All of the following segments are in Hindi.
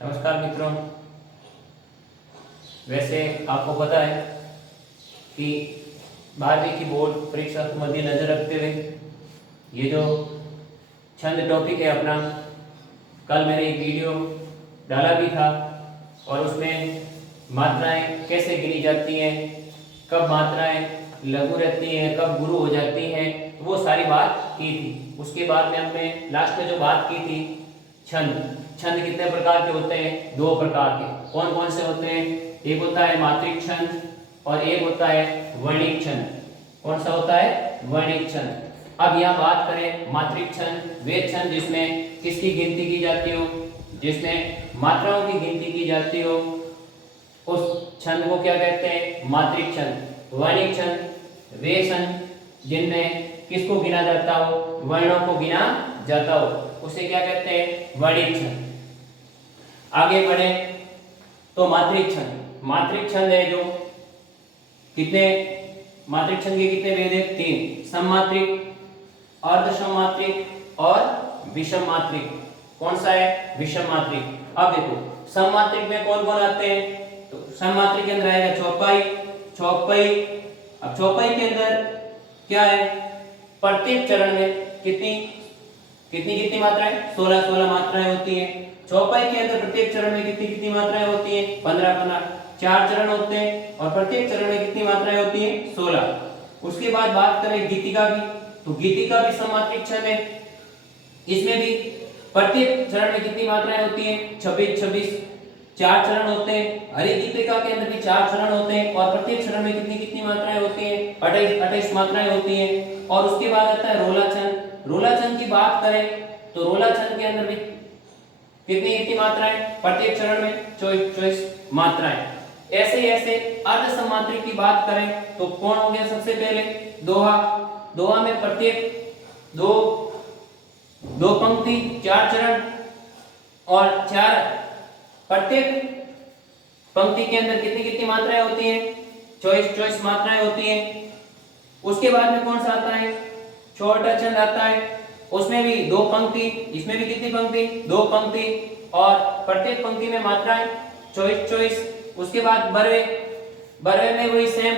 नमस्कार मित्रों। वैसे आपको पता है कि 12वीं की बोर्ड परीक्षा को मद्देनजर रखते हुए ये जो छंद टॉपिक है अपना, कल मैंने एक वीडियो डाला भी था और उसमें मात्राएं कैसे गिनी जाती हैं, कब मात्राएं लघु रहती हैं, कब गुरु हो जाती हैं, तो वो सारी बात की थी। उसके बाद में हमने लास्ट में जो बात की थी, छंद छंद कितने प्रकार के होते हैं? 2 प्रकार के। कौन कौन से होते हैं? एक होता है मात्रिक छंद और एक होता है वर्णिक छंद। कौन सा होता है? वर्णिक छंद। अब यहाँ बात करें मात्रिक छंद, वे छंद जिसमें किसकी गिनती की जाती हो, जिसमें मात्राओं की गिनती की जाती हो, उस छंद को क्या कहते हैं? मात्रिक छंद। वर्णिक छंद वे छंद जिनमें किसको गिना जाता हो? वर्णों को गिना जाता हो, उसे क्या कहते हैं? वर्णिक छंद। आगे बढ़े तो मात्रिक छंद। मात्रिक छंद है जो कितने, मात्रिक छंद के कितने भेद है? 3। सममात्रिक, अर्ध सममात्रिक और विषम मात्रिक। कौन सा है? विषम मात्रिक। अब देखो सममात्रिक में कौन कौन आते हैं? तो सममात्रिक के अंदर आएगा चौपाई, चौपाई। अब चौपाई के अंदर क्या है? प्रत्येक चरण में कितनी कितनी कितनी मात्राएं? 16 मात्राएं होती हैं। चौपाई के अंदर प्रत्येक चरण में कितनी कितनी मात्राएं होती हैं? 15। 4 चरण होते हैं और प्रत्येक चरण में कितनी मात्राएं होती हैं? 16। उसके बाद बात करें गीतिका की, तो गीतिका भी सममात्रिक छंद है। इसमें भी प्रत्येक चरण में कितनी मात्राएं होती हैं? 26। 4 चरण होते हैं। हरि गीतिका के अंदर भी 4 चरण होते हैं और प्रत्येक चरण में कितनी कितनी मात्राएं होती हैं? 28 मात्राएं होती हैं। और उसके बाद आता है रोला छंद। रोला छंद की बात करें तो रोला छंद के अंदर भी कितनी कितनी मात्राएं? प्रत्येक चरण में 24 मात्राएं। ऐसे ऐसे अर्ध सममात्रिक की बात करें तो कौन हो गया? सबसे पहले दोहा। दोहा में प्रत्येक दो पंक्ति, 4 चरण और 4, प्रत्येक पंक्ति के अंदर कितनी कितनी मात्राएं होती हैं? 24 मात्राएं होती हैं। उसके बाद में कौन सा आता है? छोटा छंद आता है। उसमें भी 2 पंक्ति, इसमें भी कितनी पंक्ति? 2 पंक्ति और प्रत्येक पंक्ति में मात्राएं 24। उसके बाद बरवे, बरवे में वही सेम,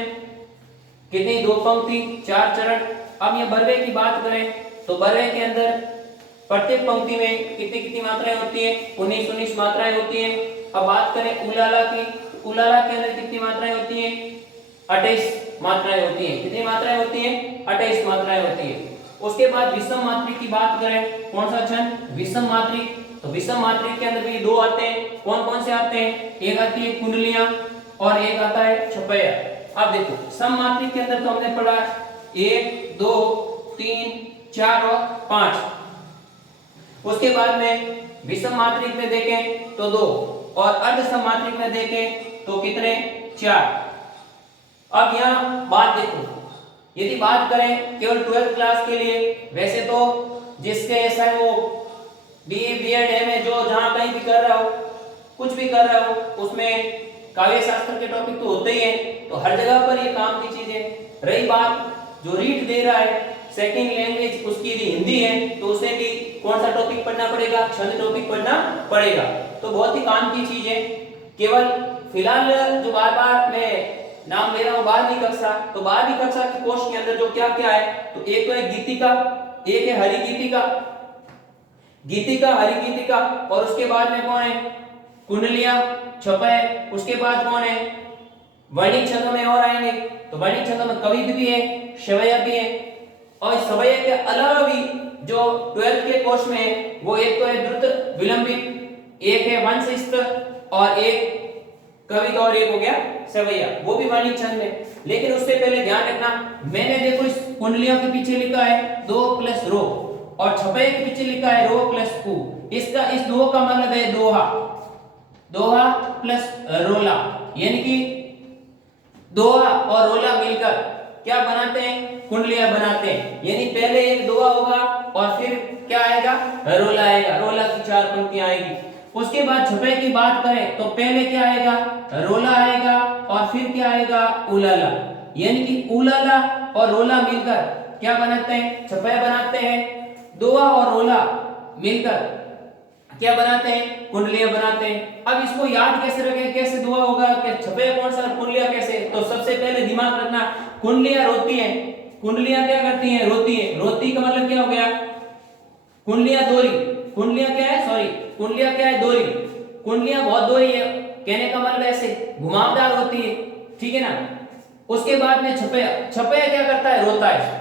कितनी? 2 पंक्ति, 4 चरण। अब ये बरवे की बात करें तो बरवे के अंदर प्रत्येक पंक्ति में कितनी कितनी मात्राएं होती हैं? 19 मात्राएं होती हैं। अब बात करें उलाला की, तो उलाला के अंदर कितनी मात्राएं होती हैं? 28 मात्राएं होती हैं। कितनी मात्राएं होती हैं? 28 मात्राएं होती हैं। उसके बाद विषम मात्रिक की बात करें, कौन सा छंद? विषम मात्रिक। तो विषम मात्रिक के अंदर भी 2 आते हैं। कौन कौन से आते हैं? एक आती है कुंडलियां और एक आता है छपैया। अब देखो सम मात्रिक के अंदर तो हमने पढ़ा 1, 2, 3, 4 और 5। उसके बाद में विषम मात्रिक में देखें तो 2 और अर्ध सम मात्रिक में देखें तो कितने? 4। अब यहाँ बात देखो, यदि बात करें केवल 12th क्लास के लिए, वैसे तो जिसके ऐसा है वो बीए, बीएड, एमए जो जहां कहीं भी कर रहा हो, कुछ भी कर रहा हो, उसमें काव्य शास्त्र के टॉपिक तो होते ही हैं, तो हर जगह पर ये काम की चीज है। रही बात जो रीड दे रहा है, सेकंड लैंग्वेज उसकी यदि हिंदी है तो उसे भी कौन सा टॉपिक पढ़ना पड़ेगा? छंद टॉपिक पढ़ना पड़ेगा। तो बहुत ही काम की चीज है। केवल फिलहाल जो बार बार मैं नाम ले रहा हूं 12वीं कक्षा, तो 12वीं कक्षा के कोर्स के अंदर जो क्या क्या है, तो एक तो है गीतिका, एक है हरि गीतिका, गीतिका, हरि गीतिका। और उसके बाद में कौन है? कुंडलियां, छपै। उसके बाद कौन है? वर्णिक छंदों में और आएंगे, तो वर्णिक छंदों में कवि भी है, शवैया भी है। और शवैया के अलावा भी जो 12th के कोर्स में है वो एक तो है द्रुत विलंबित, एक है वंशस्थ और एक कवि का, और एक हो गया सवैया, वो भी वर्णिक छंद में। लेकिन उससे पहले ध्यान रखना, मैंने देखो इस कुंडलियों के पीछे लिखा है 2 + रो और छपे के पीछे लिखा है रो + कु। इसका इस 2 का मतलब है दोहा, दोहा प्लस रोला, यानी कि दोहा और रोला मिलकर क्या बनाते हैं? कुंडलियां बनाते हैं। यानी पहले एक दोहा होगा और फिर क्या आएगा? रोला आएगा, रोला की 4 पंक्तियां आएगी। उसके बाद छपे की बात करें तो पहले क्या आएगा? रोला आएगा और फिर क्या आएगा? उलाला। यानी कि उलाला और रोला मिलकर क्या बनाते हैं? छपे बनाते हैं। दोहा और रोला मिलकर क्या बनाते हैं, कुंडलियां बनाते हैं। अब इसको याद कैसे रखें, कैसे दुआ होगा कि छपे कौन सा, कुंडलियां कैसे। तो सबसे पहले दिमाग रखना, कुंडलियां रोती हैं, कुंडलियां क्या करती हैं, रोती हैं। रोती का मतलब क्या हो गया, कुंडलियां दोहरी, कुंडलियां क्या है, सॉरी कुंडलियां क्या है, दोहरी। कुंडलियां बहुत दोहरी है, कहने का मतलब ऐसे घुमावदार होती है, ठीक है ना। उसके बाद में छपैया, छपैया क्या करता है, रोता है।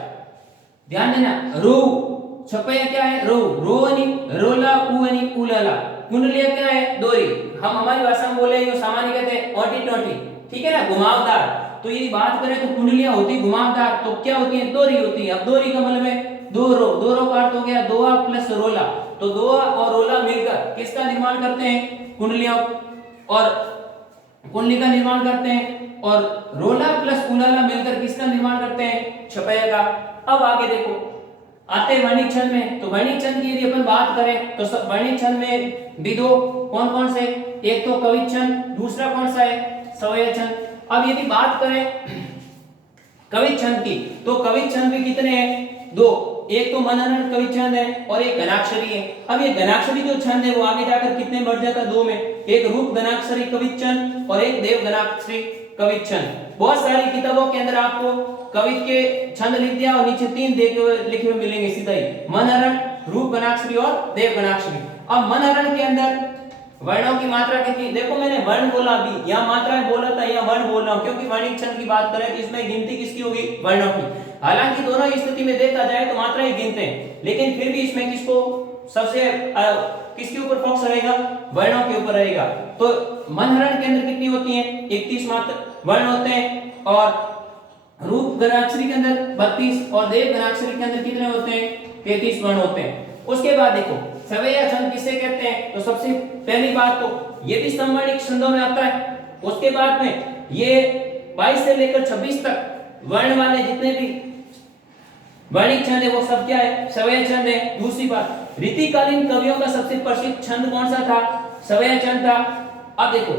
ध्यान देना, रो, छपैया क्या है, रो, रोनी, रोला, उनी, उलाला। कुंडलियां क्या है, दोहरी। हम हमारी भाषा में बोले जो सामान्य कहते हैं ओटी टोटी, ठीक है ना, घुमावदार। तो यदि बात करें तो कुंडलियां होती घुमावदार, तो क्या होती है, दोहरी होती है। अब दोहरी का मतलब है दो रो, दो रो का अर्थ हो गया दोआ प्लस रोला। तो दोआ और रोला मिलकर किसका निर्माण करते हैं, कुंडलियां और कुंडली का निर्माण करते हैं। और रोला प्लस उलाला मिलकर किसका निर्माण करते हैं, छपैया का। अब आगे देखो, आते हैं वर्णिक छंद में। तो वर्णिक छंद की यदि अपन बात करें तो वर्णिक छंद में भी दो कौन कौन से, एक तो कवित छंद, दूसरा कौन सा है, सवैया छंद। अब यदि बात करें कवित छंद की, तो कवित छंद भी कितने हैं, दो। एक तो मननन कवित छंद है और एक घनाक्षरी है। अब ये घनाक्षरी जो छंद है वो आगे जाकर कितने बढ़ जाता है, दो में। एक रूप घनाक्षरी कवित छंद और एक देव घनाक्षरी कवित छंद। बहुत सारी किताबों के अंदर आपको कवित के छंद लिख दिया और नीचे तीन लिखे हुए मिलेंगे सीधा ही, मनहरण, रूप घनाक्षरी और देव घनाक्षरी। अब मनहरण के अंदर वर्णों की मात्रा कितनी, देखो मैंने वर्ण बोला अभी, यहाँ मात्रा बोला था, यहाँ वर्ण बोल रहा हूँ, क्योंकि वर्णिक छंद की बात करें तो इसमें गिनती किसकी होगी, वर्णों की। हालांकि दोनों स्थिति में देखा जाए तो मात्रा ही गिनते हैं, लेकिन फिर भी इसमें किसको सबसे किसके ऊपर फोकस रहेगा, वर्णों के ऊपर रहेगा। तो मनहरण के अंदर कितनी होती है, 31 मात्र वर्ण होते हैं। और रूप घनाक्षरी के अंदर 32 और देव घनाक्षरी के अंदर कितने होते हैं, 33 वर्ण होते हैं। उसके बाद देखो सवैया छंद किसे कहते हैं, तो सबसे पहली बात तो ये भी समवर्णिक छंदों में आता है। उसके बाद में ये 22 से लेकर 26 तक वर्ण वाले जितने भी वर्णिक छंद है वो सब क्या है, सवैया छंद है। दूसरी बात, रीतिकालीन कवियों का सबसे प्रसिद्ध छंद कौन सा था, सवैया छंद था। अब देखो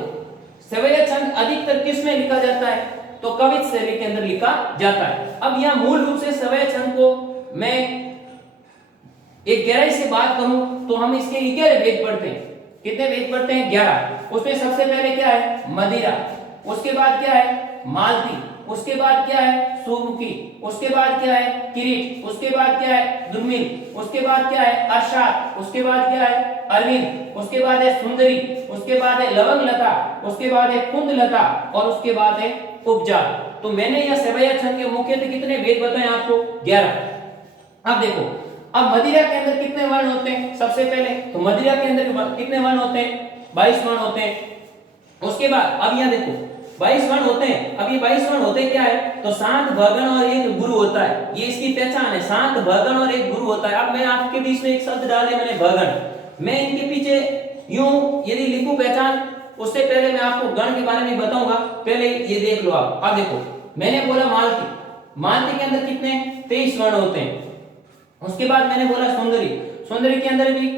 सवैया छंद अधिकतर किस में लिखा जाता है, तो कवित शैली के अंदर लिखा जाता है। अब यहाँ मूल रूप से सवैया छंद को मैं एक गहराई से बात करूं तो हम इसके 11 भेद पढ़ते हैं। कितने भेद पढ़ते हैं, 11। उसमें सबसे पहले क्या है, मदिरा। उसके बाद क्या है, मालती। उसके बाद क्या है, सुमुखी। उसके बाद क्या है, किरीट। उसके बाद क्या है, दुर्मिल। उसके बाद क्या है, अशात। उसके बाद क्या है, अरविंद। उसके बाद है सुंदरी। उसके बाद है लवंग लता। उसके बाद है कुंद लता और उसके बाद है उपजात। तो मैंने यह सवैया छंद के मुख्यतः कितने भेद बताए आपको, 11। अब देखो, अब मदिरा के अंदर कितने वर्ण होते हैं, सबसे पहले तो मदिरा के अंदर कितने वर्ण होते हैं, 22 वर्ण होते हैं। उसके बाद अब यहां देखो 22 वर्ण होते हैं। अब ये 22 वर्ण होते क्या है, तो 7 भगण और 1 गुरु होता है, ये इसकी पहचान है। 7 भगण और 1 गुरु होता है। अब मैं आपके बीच में एक शब्द डाल दिया मैंने, भगण। मैं इनके पीछे यूं यदि लिखूं पहचान, उससे पहले मैं आपको गण के बारे में बताऊंगा, पहले ये देख लो आप। अब देखो मैंने बोला मालती, मालती के अंदर कितने 23 वर्ण होते हैं। उसके बाद मैंने बोला सुंदरी, सुंदरी के अंदर भी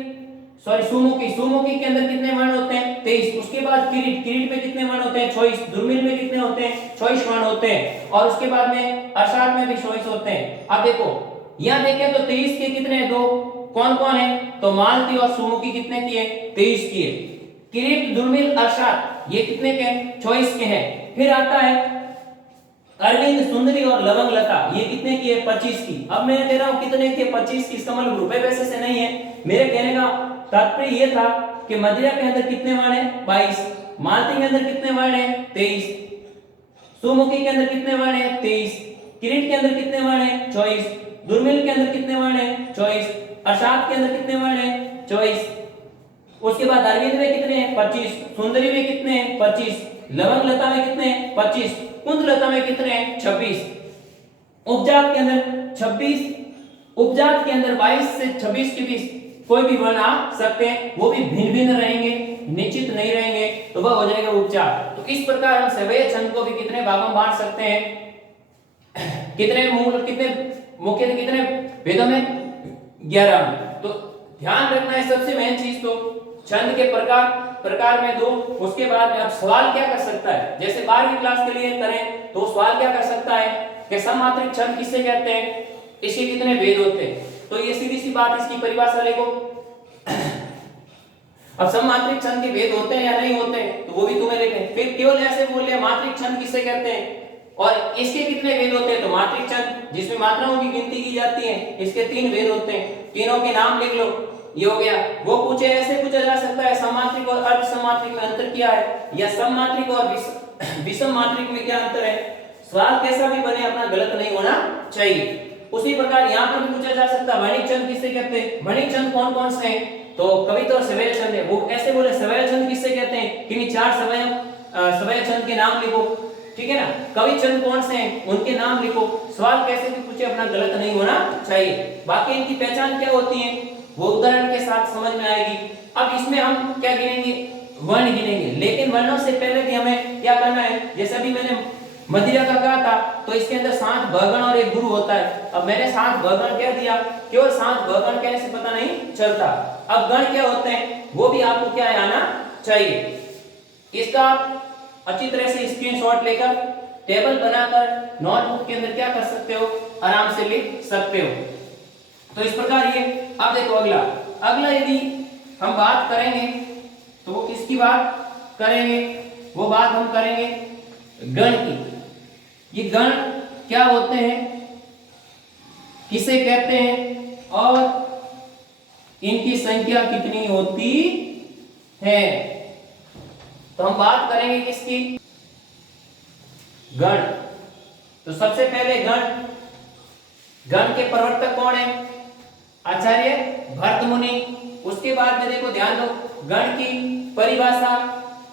सुमुखी, सुमुखी के अंदर कितने वर्ण होते हैं, 23। उसके बाद किरीट, किरीट में कितने वर्ण होते हैं, 24। दुर्मिल में कितने होते हैं, 24 वर्ण होते हैं। और उसके बाद में अषाढ़ में भी 24 होते हैं। अब देखो यहां देखें तो 23 के कितने, दो कौन कौन है, तो मालती और सुमुखी कितने किए, 23 किए। किरीट, दुर्मिल, अषाढ़ ये कितने के, 24 के हैं। फिर आता है अरविंद, सुंदरी और लवंग लता, ये कितने की है, 25 की। अब मैं कह रहा हूं कितने की, 25 की। इसका मतलब रुपए पैसे से नहीं है, मेरे कहने का तात्पर्य ये था कि मदिरा के अंदर कितने वर्ण है, 22। मालती के अंदर कितने वर्ण है, 23। सुमुखी के अंदर कितने वर्ण है, 23। किरीट के अंदर कितने वर्ण है, 24। दुर्मिल के अंदर कितने वर्ण है, 24। अषाढ़ के अंदर कितने वर्ण है, 24। उसके बाद अरविंद में कितने हैं, 25। सुंदरी में कितने हैं, 25। लवंग लता में कितने हैं, 25। कुंद लता में कितने हैं, 26। उपजात के अंदर 26, उपजात के अंदर 22 से 26 के बीच कोई भी वर्ण आ सकते हैं, वो भी भिन्न भिन्न रहेंगे, निश्चित नहीं रहेंगे, तो वह हो जाएगा उपजात। तो इस प्रकार हम सवैया छंद को भी कितने भागों में बांट सकते हैं, कितने मूल, कितने मुख्य, कितने भेदों में, 11 में। तो ध्यान रखना है सबसे मेन चीज तो छंद के प्रकार में दो। उसके बाद में अब सवाल क्या कर सकता है, जैसे 12वीं क्लास के लिए करें तो सवाल क्या कर सकता है कि सममात्रिक छंद किसे कहते हैं, इसके कितने भेद होते हैं। तो ये सीधी सी बात, इसकी परिभाषा देखो अब सममात्रिक छंद के भेद होते हैं या नहीं होते हैं तो वो भी तुम्हें लिखने हैं। फिर केवल ऐसे बोल लिया मात्रिक छंद किसे कहते हैं और इसके कितने भेद होते हैं, तो मात्रिक छंद जिसमें मात्राओं की गिनती की जाती है इसके 3 भेद होते हैं, तीनों के नाम लिख लो, ये हो गया। वो पूछे ऐसे पूछा जा सकता है सममात्रिक और अर्ध सममात्रिक में अंतर क्या है, या सममात्रिक और विषम मात्रिक में क्या अंतर है। सवाल कैसा भी बने अपना गलत नहीं होना चाहिए। उसी प्रकार यहाँ पर भी पूछा जा सकता है वर्णिक छंद किसे कहते हैं, वर्णिक छंद कौन कौन से हैं, तो कविता और सवैया छंद है। वो ऐसे बोले सवैया छंद किसे कहते हैं, किन्हीं 4 सवैया छंद के नाम लिखो, ठीक है ना। कवि छंद कौन से हैं उनके नाम लिखो। सवाल कैसे भी पूछे अपना गलत नहीं होना चाहिए। बाकी इनकी पहचान क्या होती है वो उदाहरण के साथ समझ में आएगी। अब इसमें हम क्या गिनेंगे, वर्ण गिनेंगे, लेकिन वर्णों से पहले भी हमें क्या करना है, जैसे अभी मैंने मदिरा का कहा था तो इसके अंदर 7 भगण और 1 गुरु होता है। अब मैंने 7 भगण कह दिया, केवल 7 भगण कहने से पता नहीं चलता। अब गण क्या होते हैं वो भी आपको क्या आना चाहिए। इसका आप अच्छी तरह से स्क्रीनशॉट लेकर टेबल बनाकर नोटबुक के अंदर क्या कर सकते हो, आराम से लिख सकते हो। तो इस प्रकार ये। अब देखो अगला यदि हम बात करेंगे तो वो किसकी बात करेंगे, वो बात हम करेंगे गण की। ये गण क्या होते हैं, किसे कहते हैं और इनकी संख्या कितनी होती है। तो हम बात करेंगे किसकी, गण। तो सबसे पहले गण के प्रवर्तक कौन है, आचार्य भरत मुनि। उसके बाद में देखो ध्यान दो, गण की परिभाषा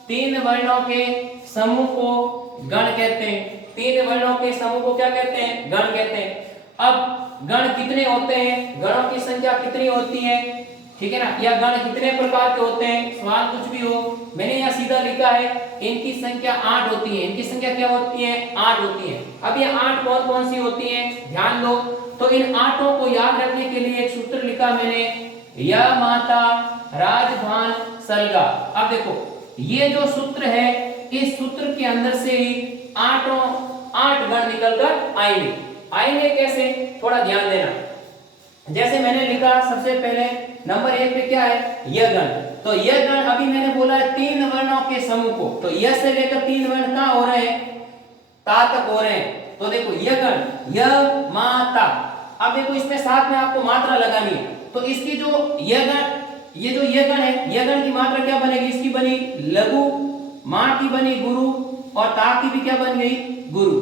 3 वर्णों के समूह को गण कहते हैं। 3 वर्णों के समूह को क्या कहते हैं, गण कहते हैं। अब गण कितने होते हैं, गणों की संख्या कितनी होती है, ठीक है ना, या गण कितने प्रकार के होते हैं, सवाल कुछ भी हो। मैंने यहाँ सीधा लिखा है इनकी संख्या 8 होती है। इनकी संख्या क्या होती है, 8 होती है। अब ये 8 कौन कौन सी होती है ध्यान दो। तो इन 8 को याद रखने के लिए एक सूत्र लिखा मैंने, या माता राजभान सलगा। अब देखो ये जो सूत्र है इस सूत्र के अंदर से ही 8 गण निकलकर आएंगे। कैसे, थोड़ा ध्यान देना। जैसे मैंने लिखा सबसे पहले नंबर 1 पे क्या है, यह गण। तो यह गण अभी मैंने बोला है 3 वर्णों के समूह को, तो यह से लेकर 3 वर्ण कहां हो रहे हैं, ता तक हो रहे हैं। तो देखो यह गण, यह माता। अब देखो इसमें साथ में आपको मात्रा लगानी है। तो इसकी जो यह गण, ये जो यह गण है, यह गण की मात्रा क्या बनेगी, इसकी बनी लघु, मां की बनी गुरु और ता की भी क्या बन गई, गुरु।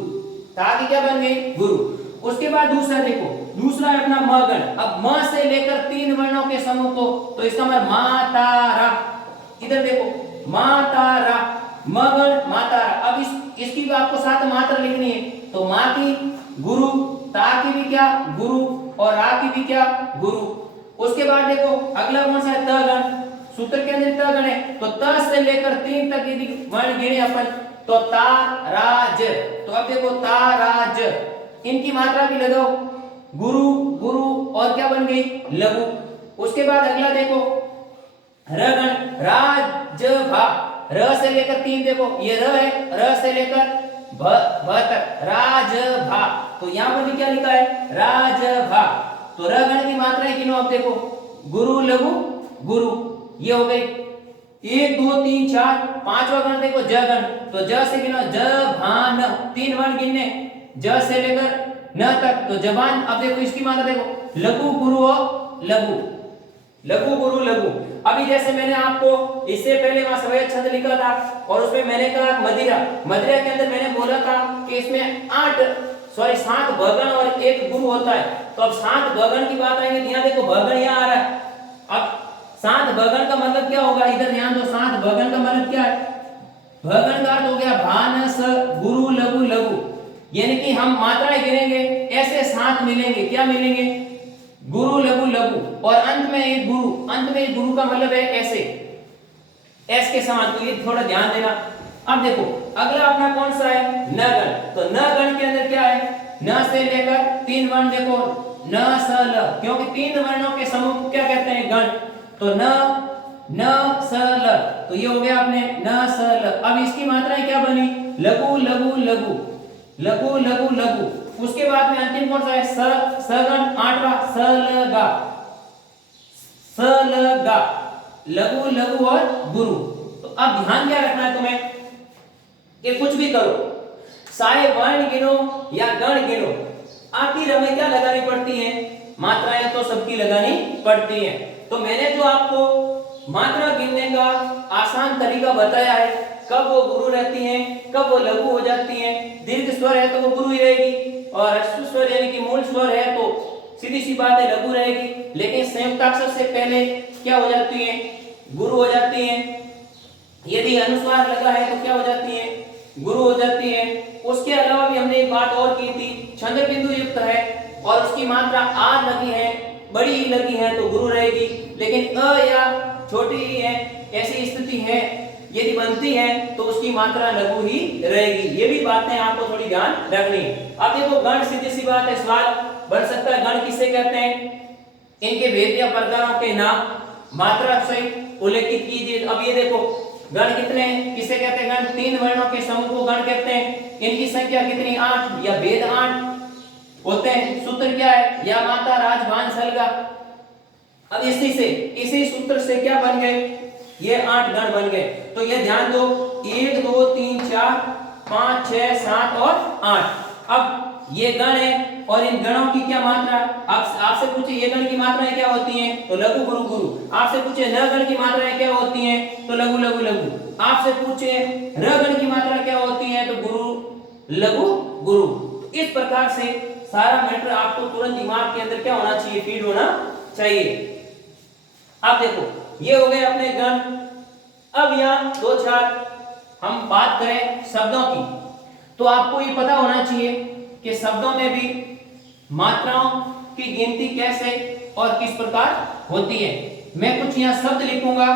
ता की क्या बन गई, गुरु। उसके बाद दूसरा देखो, दूसरा है अपना म गण। अब म से लेकर 3 वर्णों के समूह को, तो इसका मतलब मातारा। इधर देखो मातारा, म गण मातारा। अब इसकी भी आपको साथ मात्रा लिखनी है। तो मां की गुरु, ता की भी क्या गुरु और रा की भी क्या गुरु। उसके बाद देखो अगला कौन सा है, त गण। सूत्र के अंदर त गण है, तो त से लेकर 3 तक यदि वर्ण गिने अपन तो ता राज। तो अब देखो ता राज, इनकी मात्रा भी लगाओ, गुरु गुरु और क्या बन गई, लघु। उसके बाद अगला देखो र गण, राज भा। र से लेकर 3 देखो ये र है, र से लेकर भ तक राज भा। तो यहां पर भी क्या लिखा है, राज भा। तो र गण की मात्राएं गिनो। अब देखो गुरु लघु गुरु, ये हो गई 1 2 3 4। 5वां गण देखो ज गण, तो ज से गिनो ज भान, 3 वर्ण गिनने, ज से लेकर न तक, तो जबान। अब देखो इसकी मात्रा देखो लघु गुरु और लघु, लघु गुरु लघु। अभी जैसे मैंने आपको इससे पहले वहां सवैया छंद लिखा था और उसमें मैंने कहा मदिरा, मदिरा के अंदर मैंने बोला था कि इसमें 7 भगण और 1 गुरु होता है। तो अब 7 भगण की बात आएगी, यहाँ देखो भगण यहाँ आ रहा है। अब 7 भगण का मतलब क्या होगा, इधर ध्यान दो, 7 भगण का मतलब क्या है, भगण का अर्थ हो गया भानस गुरु लघु लघु। यानी कि हम मात्राएं गिनेंगे ऐसे 7 मिलेंगे, क्या मिलेंगे, गुरु लघु लघु और अंत में एक गुरु। अंत में एक गुरु का मतलब है ऐसे, एस के समान। तो ये थोड़ा ध्यान देना। अब देखो अगला अपना कौन सा है, न गण। तो न गण के अंदर क्या है, न से लेकर 3 वर्ण देखो, न स ल, क्योंकि 3 वर्णों के समूह को क्या कहते हैं, गण। तो न स ल, तो ये हो गया अपने न स ल। अब इसकी मात्राएं क्या बनी, लघु लघु लघु, लघु लघु लघु। उसके बाद में अंतिम कौन सा है, स गण 8वां, स ल गा, स ल गा। लघु लघु और गुरु। तो अब ध्यान क्या रखना है तुम्हें कि कुछ भी करो, चाहे वर्ण गिनो या गण गिनो, आखिर हमें क्या लगानी पड़ती है, मात्राएं तो सबकी लगानी पड़ती है। तो मैंने जो आपको मात्रा गिनने का आसान तरीका बताया है, कब वो गुरु रहती हैं, कब वो लघु हो जाती हैं। दीर्घ स्वर है तो वो गुरु ही रहेगी, और ह्रस्व स्वर यानी कि मूल स्वर है तो सीधी सी बात है लघु रहेगी। लेकिन संयुक्ताक्षर से पहले क्या हो जाती है, गुरु हो जाती है। यदि अनुस्वार लगा है तो क्या हो जाती है, गुरु हो जाती है। उसके अलावा भी हमने एक बात और की थी, चंद्र बिंदु युक्त है और उसकी मात्रा आ लगी है, बड़ी ही लगी है तो गुरु रहेगी। लेकिन अ या छोटी ही है, ऐसी स्थिति है यदि बनती है तो उसकी मात्रा लघु ही रहेगी। ये भी बातें आपको थोड़ी ध्यान रखनी है। अब देखो गण, सीधी सी बात है, सवाल बन सकता है गण किसे कहते हैं, इनके भेद या प्रकारों के नाम मात्रा सहित उल्लेखित कीजिए। अब ये देखो गण कितने हैं, किसे कहते हैं गण, 3 वर्णों के समूह को गण कहते हैं। इनकी संख्या कितनी, 8 या भेद 8 होते हैं। सूत्र क्या है, या माता राज भान सलगा। अब इसी सूत्र से क्या बन गए, ये 8 गण बन गए। तो ये ध्यान दो, 1 2 3 4 5 6 7 और 8। अब ये गण है और इन गणों की क्या मात्रा, आपसे पूछे ये गण की मात्राएं क्या होती हैं, तो लघु गुरु गुरु। आपसे पूछे न गण की मात्राएं क्या होती हैं, तो लघु लघु लघु। आपसे पूछे र गण की मात्रा क्या होती है, तो गुरु लघु गुरु। इस प्रकार से सारा मैटर आपको तुरंत दिमाग के अंदर क्या होना चाहिए, फीड होना चाहिए। अब देखो ये हो गए अपने गण। अब यहाँ 2-4 हम बात करें शब्दों की, तो आपको ये पता होना चाहिए कि शब्दों में भी मात्राओं की गिनती कैसे और किस प्रकार होती है। मैं कुछ यहाँ शब्द लिखूंगा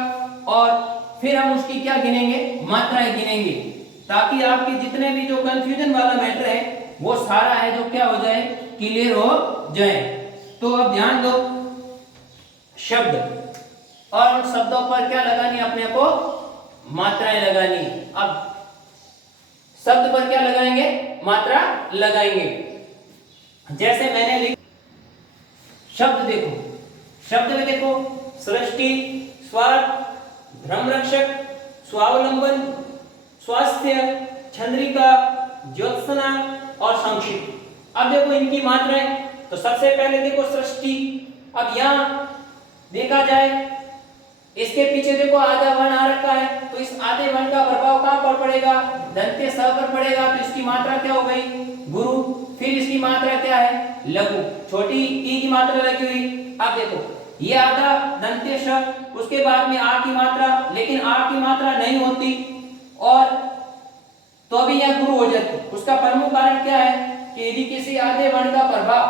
और फिर हम उसकी क्या गिनेंगे, मात्राएं गिनेंगे, ताकि आपके जितने भी जो कंफ्यूजन वाला मैटर है वो सारा है जो क्या हो जाए, क्लियर हो जाए। तो अब ध्यान दो, शब्द, और उन शब्दों पर क्या लगानी, अपने को मात्राएं लगानी। अब शब्द पर क्या लगाएंगे, मात्रा लगाएंगे। जैसे मैंने लिखा शब्द, देखो शब्द में देखो सृष्टि, स्वार्थ, धर्मरक्षक, स्वावलंबन, स्वास्थ्य, चंद्रिका, ज्योत्सना और संक्षिप्त। अब देखो इनकी मात्राएं, तो सबसे पहले देखो सृष्टि। अब यहां देखा जाए इसके पीछे देखो आधा वर्ण आ रखा है, तो इस आधे वर्ण का प्रभाव कहां पर पड़ेगा, दंत्य स पर पड़ेगा। तो इसकी मात्रा क्या हो गई, गुरु। फिर इसकी मात्रा क्या है, लघु, छोटी ई की मात्रा लगी हुई। अब देखो ये आधा दंत्य श, उसके बाद में आ की मात्रा, लेकिन आ की मात्रा नहीं होती और तो अभी यह गुरु हो जाती। उसका प्रमुख कारण क्या है कि यदि किसी आधे वर्ण का प्रभाव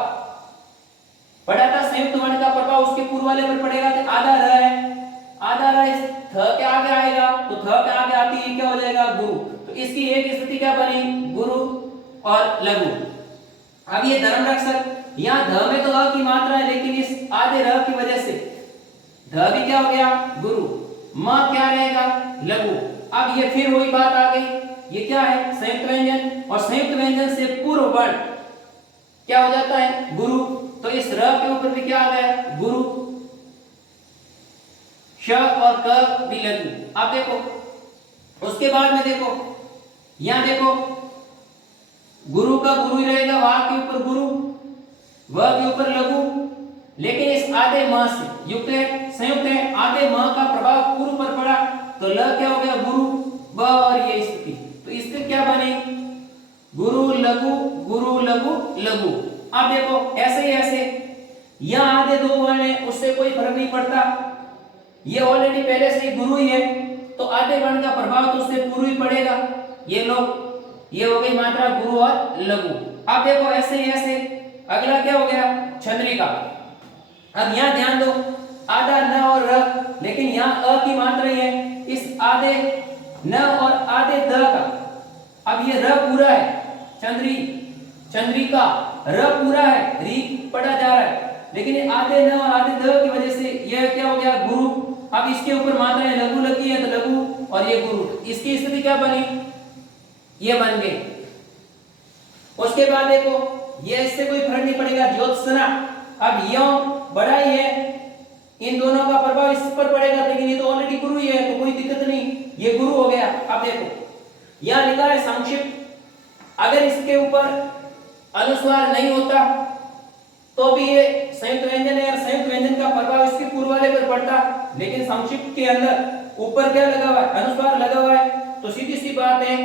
पड़ा था, संयुक्त वर्ण का प्रभाव उसके पूर्व वाले पर पड़ेगा, तो आधा र है, आधा र इस थ के आगे आएगा, तो थ के आगे आती है क्या हो जाएगा, गुरु। तो इसकी एक स्थिति क्या बनी, गुरु और लघु। अब ये धर्मरक्षक, यहाँ ध में तो अ की मात्रा है, लेकिन इस आधे र की वजह से ध भी क्या हो गया, गुरु। म क्या रहेगा, लघु। अब ये फिर वही बात आ गई, ये क्या है, संयुक्त व्यंजन, और संयुक्त व्यंजन से पूर्व वर्ण क्या हो जाता है, गुरु। तो इस र के ऊपर भी क्या आ गया, गुरु। श और क भी लघु। अब देखो उसके बाद में देखो यहां देखो गुरु का गुरु ही रहेगा, वाह के ऊपर गुरु, व के ऊपर लघु। लेकिन इस आधे म से युक्त है, संयुक्त है, आधे म का प्रभाव पूर्व पर पड़ा, तो ल क्या हो गया, गुरु, ब और ये स्थिति। तो इससे क्या बने, गुरु लघु, गुरु लघु लघु। अब देखो ऐसे यहां आधे दो वर्ण है, उससे कोई फर्क नहीं पड़ता, ये ऑलरेडी पहले से ही गुरु ही है, तो आधे वर्ण का प्रभाव तो उससे पूर्व ही पड़ेगा। ये लो, ये हो गई मात्रा गुरु और लघु। अब देखो ऐसे अगला क्या हो गया, चंद्रिका। अब यहां ध्यान दो, आधा न और र, लेकिन यहां अ की मात्रा ही है, इस आधे न और आधे द का, अब ये र पूरा है, चंद्रिका, र पूरा है, री पढ़ा जा रहा है, लेकिन आधे न और आधे द की वजह से यह क्या हो गया, गुरु। अब इसके ऊपर मात्राएं लघु लगी है, तो लघु और ये गुरु। इसकी स्थिति क्या बनी, ये बन गई। उसके बाद देखो ये इससे कोई फर्क नहीं पड़ेगा, ज्योत्सना। अब यो बड़ा ही है, इन दोनों का प्रभाव इस पर पड़ेगा, लेकिन ये तो ऑलरेडी गुरु ही है तो कोई दिक्कत नहीं, ये गुरु हो गया। अब देखो यहां लिखा है संक्षिप्त, अगर इसके ऊपर अनुस्वार नहीं होता तो भी ये संयुक्त व्यंजन है और संयुक्त व्यंजन का प्रभाव इसके पूर्व वाले पर पड़ता, लेकिन संक्षिप्त के अंदर ऊपर क्या लगा हुआ है, अनुस्वार लगा हुआ है, तो सीधी सी बात है,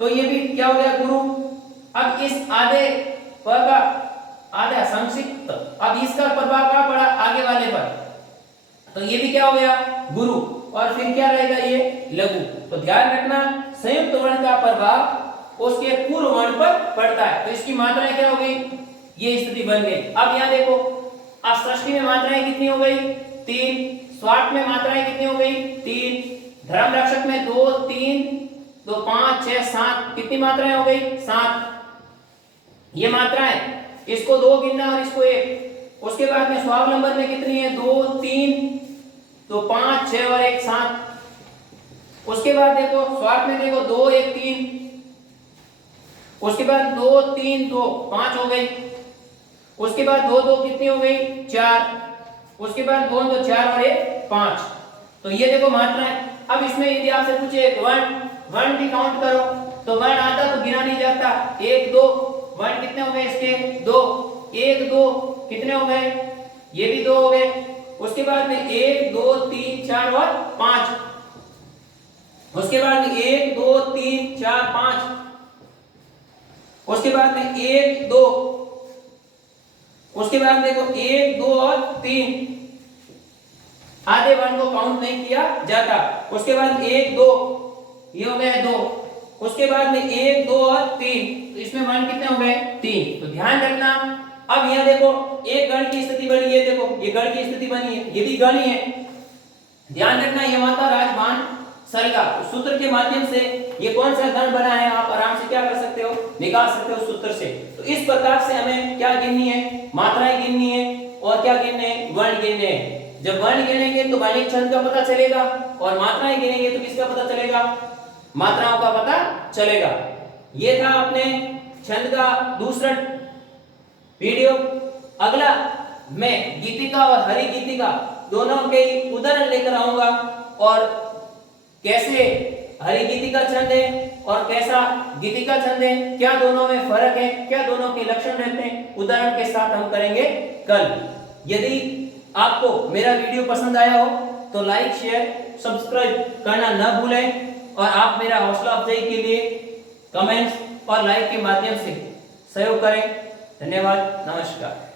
तो ये भी क्या हो गया, गुरु। अब इस आधे प का आधा संक्षिप्त, अब इसका प्रभाव कहां पड़ा, आगे वाले पर, तो ये भी क्या हो गया, गुरु, और फिर क्या रहेगा, ये लघु। तो ध्यान रखना संयुक्त वर्ण का प्रभाव उसके पूर्व वर्ण पर पड़ता है, तो इसकी मात्राएं क्या हो गई, ये स्थिति बन गई। अब यहां देखो, अब षष्ठी में मात्राएं कितनी हो गई, 3, स्वार्थ में मात्राएं कितनी हो गई, 3, धर्म रक्षक में 2, 3, 2, 5, 6, 7, कितनी मात्राएं हो गई, 7। ये मात्राएं, इसको 2 गिनना और इसको 1। उसके बाद में स्वावलंबन में कितनी है, 2, 3, 2, 5, 6 और 1, 7। उसके बाद देखो स्वार्थ में देखो 2, 1, 3, उसके बाद 2, 3, 2, 5 हो गई। उसके बाद 2, 2 कितनी हो गई, 4। उसके बाद 2, 2, 4 और 1, 5। तो ये देखो मात्राएं। अब इसमें यदि आपसे पूछे वर्ण भी काउंट करो, तो वर्ण आता तो गिना नहीं जाता, 1, 2 वर्ण कितने हो गए इसके, 2, 1, 2 कितने हो गए, ये भी 2 हो गए। उसके बाद में 1, 2, 3, 4 और 5। उसके बाद में 1, 2, 3, 4, 5। उसके बाद में 1, 2, उसके बाद देखो 1, 2 और 3, आधे वर्ण को काउंट नहीं किया जाता। उसके बाद 1, 2, ये हो गए 2। उसके बाद में 1, 2 और 3, तो इसमें वर्ण कितने हो गए, 3। तो ध्यान रखना। अब यहां देखो एक गण की स्थिति बनी है, देखो ये गण की स्थिति बनी है, ये भी गण ही है। ध्यान रखना ये माता राजबान सरगा, सूत्र के माध्यम से ये कौन सा गण बना है, आप आराम से क्या कर सकते हो, निकाल सकते हो सूत्र से। तो इस प्रकार से हमें क्या गिननी है, मात्राएं गिननी है, और क्या गिनने हैं, वर्ण गिनने हैं। जब वर्ण गिनेंगे तो वर्णिक छंद का पता चलेगा, और मात्राएं गिनेंगे तो किसका पता चलेगा, मात्राओं का पता चलेगा। ये था अपने छंद का दूसरा वीडियो। अगला मैं गीतिका और हरि गीतिका दोनों के उदाहरण लेकर आऊंगा, और कैसे हरि गीतिका छंद है और कैसा गीतिका छंद है, क्या दोनों में फर्क है, क्या दोनों के लक्षण रहते हैं, उदाहरण के साथ हम करेंगे कल। यदि आपको मेरा वीडियो पसंद आया हो तो लाइक, शेयर, सब्सक्राइब करना न भूलें, और आप मेरा हौसला अफजाई के लिए कमेंट्स और लाइक के माध्यम से सहयोग करें। धन्यवाद, नमस्कार।